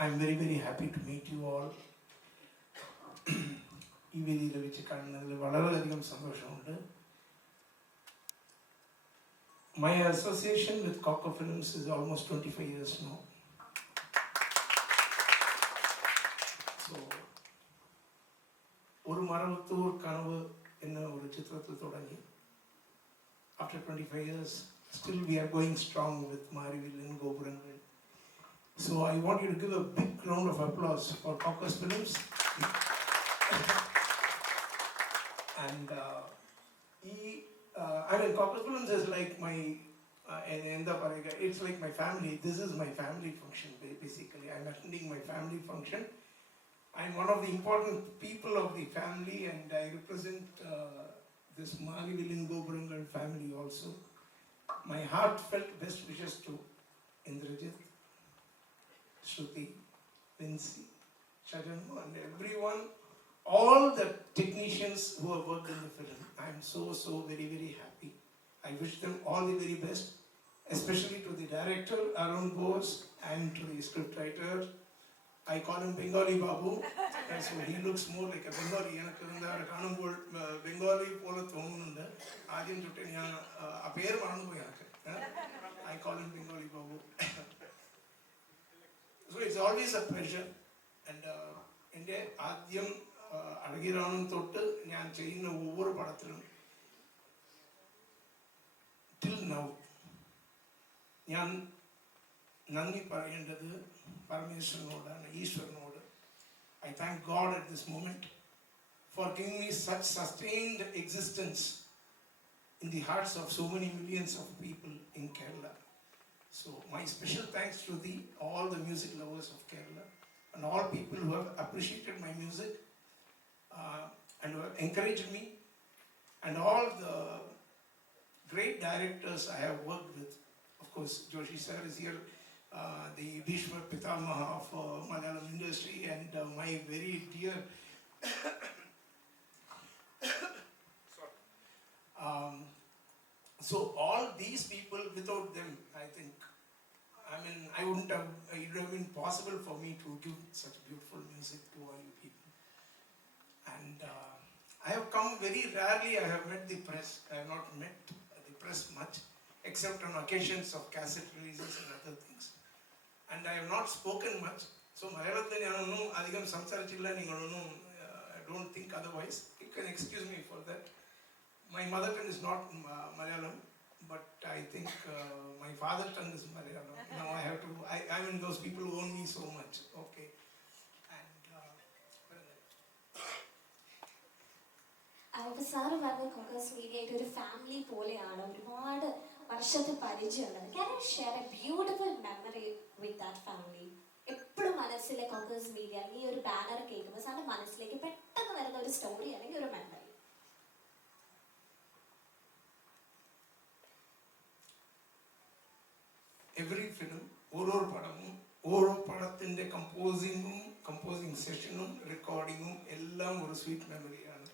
I'm very, very happy to meet you all. ഈ വേദിയിൽ വെച്ച് കാണുന്നതിൽ വളരെയധികം സന്തോഷമുണ്ട് My association with Cocker Films is almost 25 years now. So, ഒരു മറവത്തൂർ കനവ് എന്ന ഒരു ചിത്രത്തിൽ തുടങ്ങി after twenty five years still we are going strong with Marivil Gopurangal So I want you to give a big round of applause for Caucus Films. and uh, he, uh, I mean, Caucus is like my, uh, it's like my family. This is my family function, basically. I'm attending my family function. I'm one of the important people of the family, and I represent uh, this Mali Vilin Goburangal family also. My heartfelt best wishes to Indrajit, Shruti, Vinci, Shajanmo, and everyone, all the technicians who have worked in the film. I am so, so very, very happy. I wish them all the very best, especially to the director, Arun Bose, and to the scriptwriter. I call him Bengali Babu, and so he looks more like a Bengali. Bengali வந்து அவரை காணும்போது பெங்காலி போல தோணுன்னு ஆதியம் சொல்லிட்டு நான் பேர் மறந்து so it's always A pleasure and എൻ്റെ ആദ്യം അഴകിരാണം തൊട്ട് ഞാൻ ചെയ്യുന്ന ഒവ്വൊരു പടത്തിലും ടിൽ നൗ ഞാൻ നന്ദി പറയേണ്ടത് പരമേശ്വരനോടാണ് ഈശ്വരനോട് I thank God at this moment four giving me such sustained existence in the hearts of so many millions of people in Kerala. so my special thanks to the all the music lovers of Kerala and all people who have appreciated my music uh, and who have encouraged me and all the great directors I have worked with. Of course, Joshi sir is here, uh, the Vishwa Pitamaha of uh, Malayalam industry and uh, my very dear So all these people, without them, I think, I mean, I wouldn't have, it would have been possible for me to give such beautiful music to all you people. And uh, I have come very rarely, I have met the press, I have not met the press much, except on occasions of cassette releases and other things. And I have not spoken much, so Malayalathan Yanonu, Adigam Samsara know, I uh, don't think otherwise. You can excuse me for that. My mother tongue is not uh, Malayalam, but I think uh, my father tongue is Malayalam. now I have to, I, I mean, those people who own me so much. Okay. And, uh, അപ്പൊ sir പറഞ്ഞ caucus മീഡിയയുടെ ഒരു family പോലെയാണ് ഒരുപാട് വർഷത്തെ പരിചയമുള്ളത് can you share a beautiful memory with that family എപ്പോഴും മനസ്സിലെ caucus media അല്ലെങ്കിൽ ഈ ഒരു ബാനർ കേൾക്കുമ്പോൾ സാറിന്റെ മനസ്സിലേക്ക് പെട്ടെന്ന് വരുന്ന ഒരു സ്റ്റോറി അല്ലെങ്കിൽ ഒരു മെമ്മറി എവറി ഫിലിം ഓരോ പടവും ഓരോ പടത്തിന്റെ കമ്പോസിങ്ങും കമ്പോസിങ് സെഷനും റെക്കോർഡിങ്ങും എല്ലാം ഒരു സ്വീറ്റ് മെമ്മറിയാണ്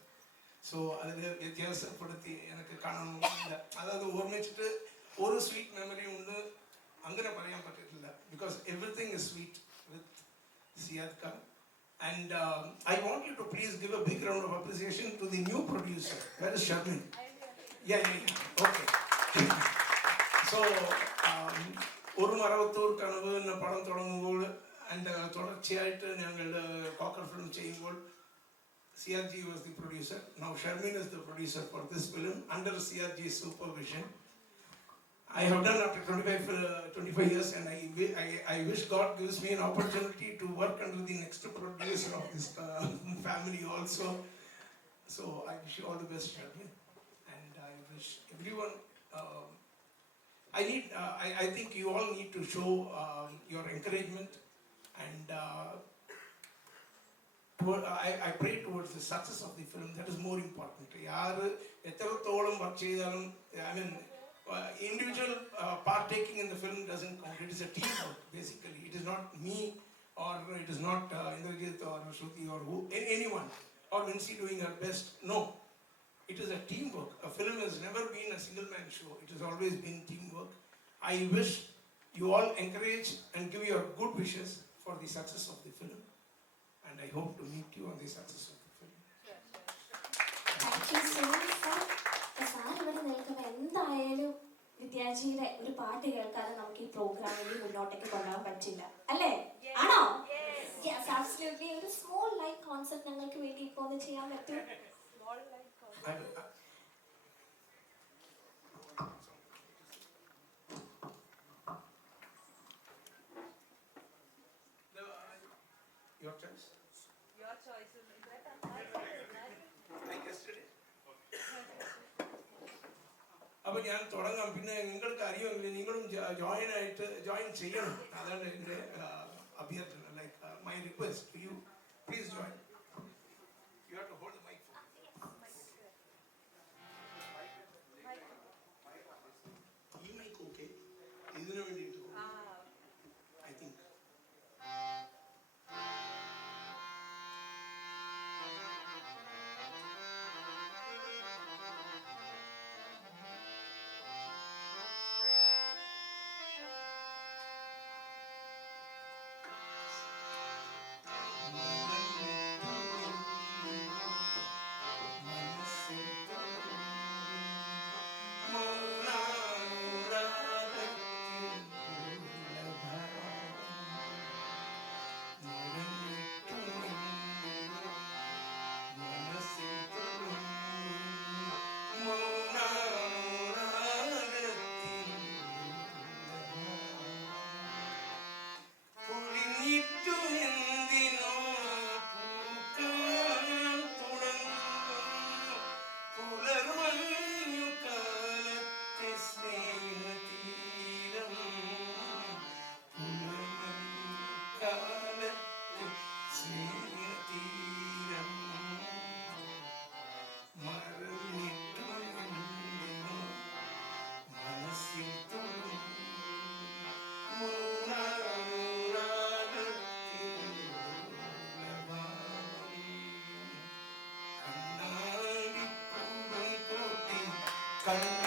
സോ അതിൽ വ്യത്യാസപ്പെടുത്തി എനിക്ക് കാണണമെന്നില്ല അതായത് ഓർമ്മിച്ചിട്ട് ഒരു സ്വീറ്റ് മെമ്മറി ഉണ്ട് അങ്ങനെ പറയാൻ പറ്റത്തില്ല because everything is sweet with Siyad Khan And um, I want you to please give a big round of appreciation to the new producer. Where is Sharmin? Yeah, yeah, yeah. Okay. So ഒരു മറവത്തൂർ കനവ് എന്ന പടം തുടങ്ങുമ്പോൾ എൻ്റെ തുടർച്ചയായിട്ട് ഞങ്ങൾ cocker film ചെയ്യുമ്പോൾ C R G was the producer now Sharmin is the producer for this film under C R G supervision I have done after 25, uh, 25 years and I, wi- I, I wish God gives me an opportunity to work under the next producer of this uh, family also. So I wish you all the best, Sharmin. And I wish everyone, um, I need. Uh, I, I think you all need to show uh, your encouragement, and uh, toward, I, I pray towards the success of the film. That is more important. I mean uh, individual uh, partaking in the film doesn't count. It is a team work basically. It is not me or it is not uh, Indrajit or Shruti or who anyone or Vinci doing her best. No. It is a teamwork. A film has never been a single man show. It has always been teamwork. I wish you all encourage and give your good wishes for the success of the film. And I hope to meet you on the success of the film. Thank you so much sir sir ഇവിടെ നിൽക്കുമ്പോൾ എന്തായാലും വിദ്യാർത്ഥിയുടെ ഒരു പാട്ട് കേൾക്കാതെ നമുക്ക് ഈ programme ഇനി മുന്നോട്ടേക്ക് കൊണ്ടുപോകാൻ പറ്റില്ല അല്ലേ ആണോ യെസ് ആബ്സല്യൂട്ട്ലി ഒരു സ്മോൾ ലൈഫ് കോൺസെപ്റ്റ് ഞങ്ങൾക്ക് വേണ്ടി ഇപ്പോൾ ഒന്ന് ചെയ്യാൻ പറ്റും I will- I- The- Your choice. I guessed it. അപ്പൊ ഞാൻ തുടങ്ങാം പിന്നെ നിങ്ങൾക്ക് അറിയുമെങ്കിൽ നിങ്ങളും ജോയിൻ ആയിട്ട് ജോയിൻ ചെയ്യണം അതാണ് എൻ്റെ Thank